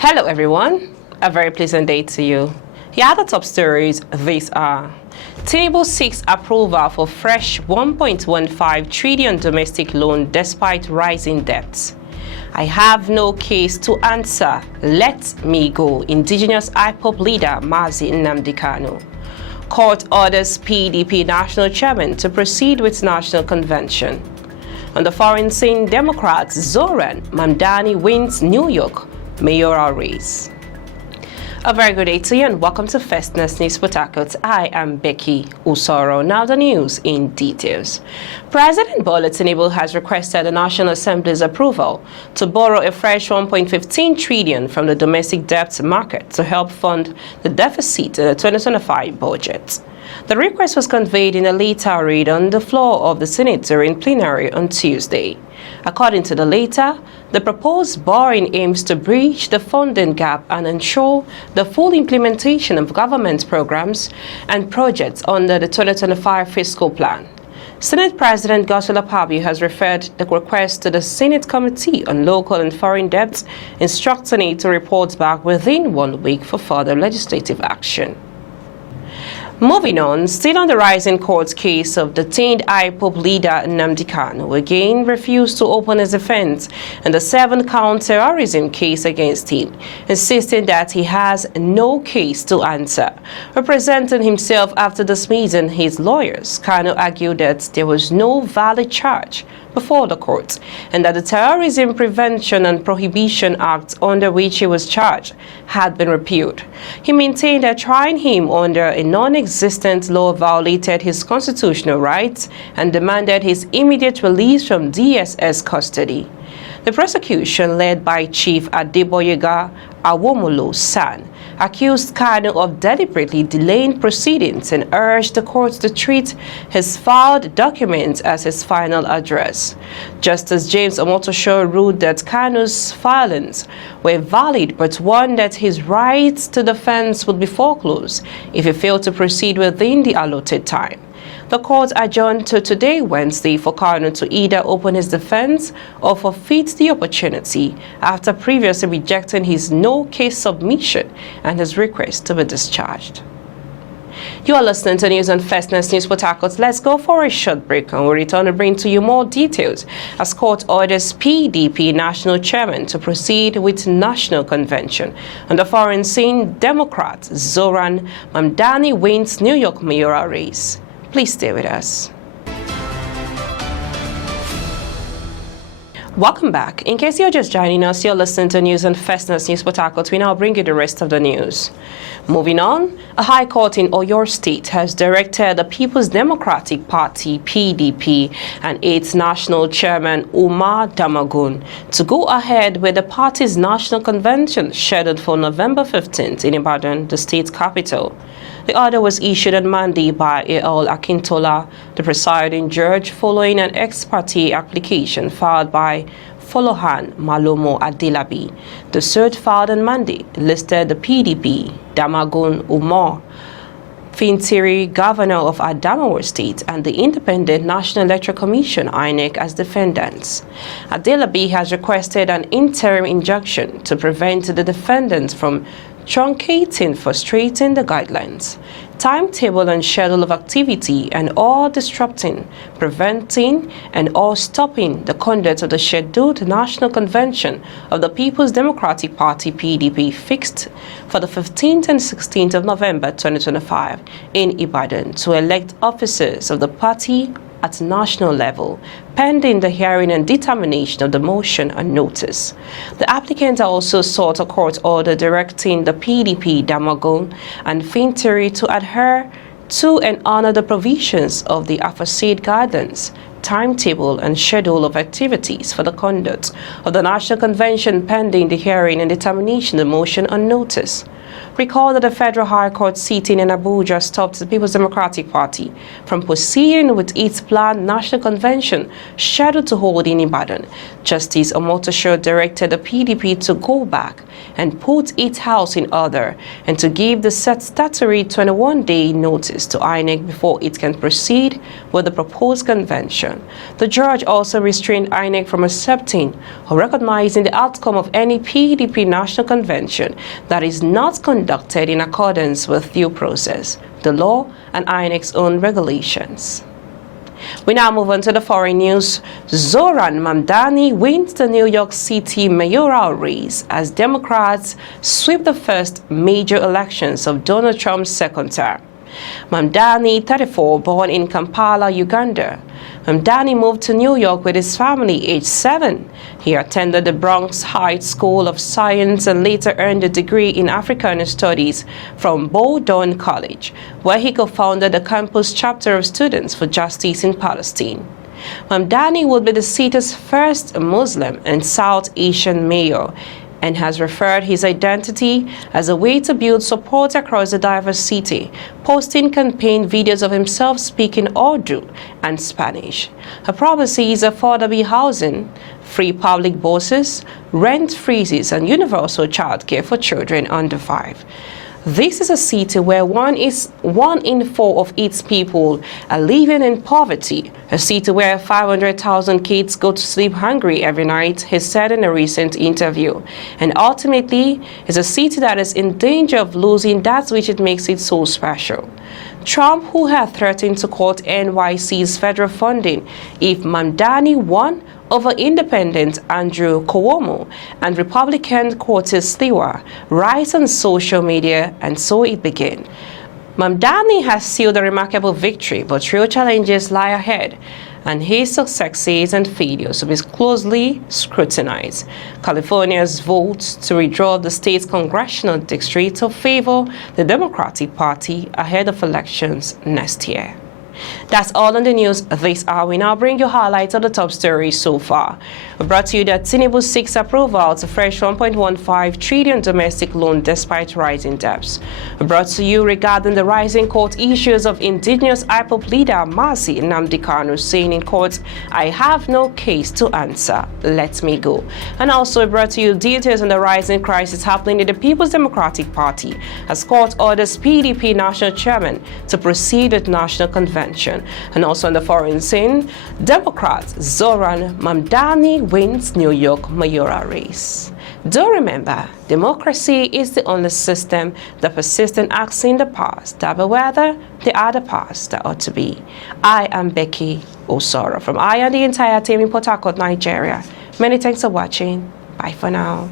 Hello everyone, a very pleasant day to you. Here are the top stories. These are: Tinubu seeks approval for fresh 1.15 trillion domestic loan despite rising debts. I have no case to answer. Let me go. Indigenous IPOB leader Mazi Nnamdi Kanu. Court orders PDP national chairman to proceed with national convention. On the foreign scene, Democrats Zoran Mamdani wins New York mayoral race. A very good day to you and welcome to Fastness News Port. I am Becky Usoro. Now the news in details. President Bola Tinubu has requested the National Assembly's approval to borrow a fresh 1.15 trillion from the domestic debt market to help fund the deficit in the 2025 budget. The request was conveyed in a later read on the floor of the Senate during plenary on Tuesday. According to the latter, the proposed borrowing aims to bridge the funding gap and ensure the full implementation of government programs and projects under the 2025 fiscal plan. Senate President Godswill Akpabio has referred the request to the Senate Committee on Local and Foreign Debts, instructing it to report back within 1 week for further legislative action. Moving on, still on the rising court case of detained IPOB leader Nnamdi Kanu again refused to open his defense in the 7-count terrorism case against him, insisting that he has no case to answer. Representing himself after dismissing his lawyers, Kanu argued that there was no valid charge before the court and that the Terrorism Prevention and Prohibition Act under which he was charged had been repealed. He maintained that trying him under a non-existent law violated his constitutional rights and demanded his immediate release from DSS custody. The prosecution, led by Chief Adeboyega Awomolo San, accused Kanu of deliberately delaying proceedings and urged the court to treat his filed documents as his final address. Justice James Omotosho ruled that Kanu's filings were valid but warned that his rights to defense would be foreclosed if he failed to proceed within the allotted time. The court adjourned to today, Wednesday, for Kanu to either open his defense or forfeit the opportunity after previously rejecting his no-case submission and his request to be discharged. You are listening to News on Fastness News Port. Let's go for a short break and we'll return to bring to you more details as court orders PDP national chairman to proceed with national convention. On the foreign scene, Democrat Zoran Mamdani wins New York mayoral race. Please stay with us. Welcome back. In case you're just joining us, you're listening to News on Fastness News Port. We now bring you the rest of the news. Moving on, a high court in Oyo State has directed the People's Democratic Party, PDP, and its national chairman, Umar Damagun, to go ahead with the party's national convention scheduled for November 15th in Ibadan, the state capital. The order was issued on Monday by A.L. Akintola, the presiding judge, following an ex parte application filed by Folohan Malomo Adelabi. The suit filed on Monday listed the PDP, Damagun Umar Fintiri, governor of Adamawa State, and the Independent National Electoral Commission, INEC, as defendants. Adelabi has requested an interim injunction to prevent the defendants from truncating, frustrating the guidelines, timetable and schedule of activity, and or disrupting, preventing, and or stopping the conduct of the scheduled national convention of the People's Democratic Party, PDP, fixed for the 15th and 16th of November 2025 in Ibadan to elect officers of the party at national level, pending the hearing and determination of the motion and notice. The applicants also sought a court order directing the PDP, Damagun, and Fintiri to adhere to and honor the provisions of the aforesaid guidance, timetable, and schedule of activities for the conduct of the National Convention pending the hearing and determination of the motion and notice. Recall that the Federal High Court sitting in Abuja stopped the People's Democratic Party from proceeding with its planned national convention scheduled to hold in Ibadan. Justice Omotosho directed the PDP to go back and put its house in order and to give the statutory 21-day notice to INEC before it can proceed with the proposed convention. The judge also restrained INEC from accepting or recognizing the outcome of any PDP national convention that is not conducted in accordance with due process, the law, and INEC's own regulations. We now move on to the foreign news. Zoran Mamdani wins the New York City mayoral race as Democrats sweep the first major elections of Donald Trump's second term. Mamdani, 34, born in Kampala, Uganda. Mamdani moved to New York with his family aged 7. He attended the Bronx Heights School of Science and later earned a degree in Africana Studies from Bowdoin College, where he co-founded the campus chapter of Students for Justice in Palestine. Mamdani would be the city's first Muslim and South Asian mayor, and has referred his identity as a way to build support across the diverse city, posting campaign videos of himself speaking Urdu and Spanish. Her promises are affordable housing, free public buses, rent freezes, and universal childcare for children under 5. This is a city where 1 in 4 of its people are living in poverty, a city where 500,000 kids go to sleep hungry every night, he said in a recent interview. And ultimately, is a city that is in danger of losing that which it makes it so special. Trump, who had threatened to cut NYC's federal funding if Mamdani won over independent Andrew Cuomo and Republican Curtis Sliwa, rise on social media, and so it began. Mamdani has sealed a remarkable victory, but real challenges lie ahead, and his successes and failures will be closely scrutinized. California's vote to redraw the state's congressional district to favor the Democratic Party ahead of elections next year. That's all on the news this hour. We now bring you highlights of the top stories so far. We brought to you that Tinubu seeks approval to fresh 1.15 trillion domestic loan despite rising debts. We brought to you regarding the rising court issues of indigenous IPOP leader Mazi Nnamdi Kanu saying in court, "I have no case to answer. Let me go." And also we brought to you details on the rising crisis happening in the People's Democratic Party as court orders PDP national chairman to proceed with national convention. And also on the foreign scene, Democrat Zoran Mamdani wins New York mayoral race. Do remember, democracy is the only system that persists in acts in the past that but whether they are the past that ought to be. I am Becky Osoro from I and the entire team in Port Harcourt, Nigeria. Many thanks for watching. Bye for now.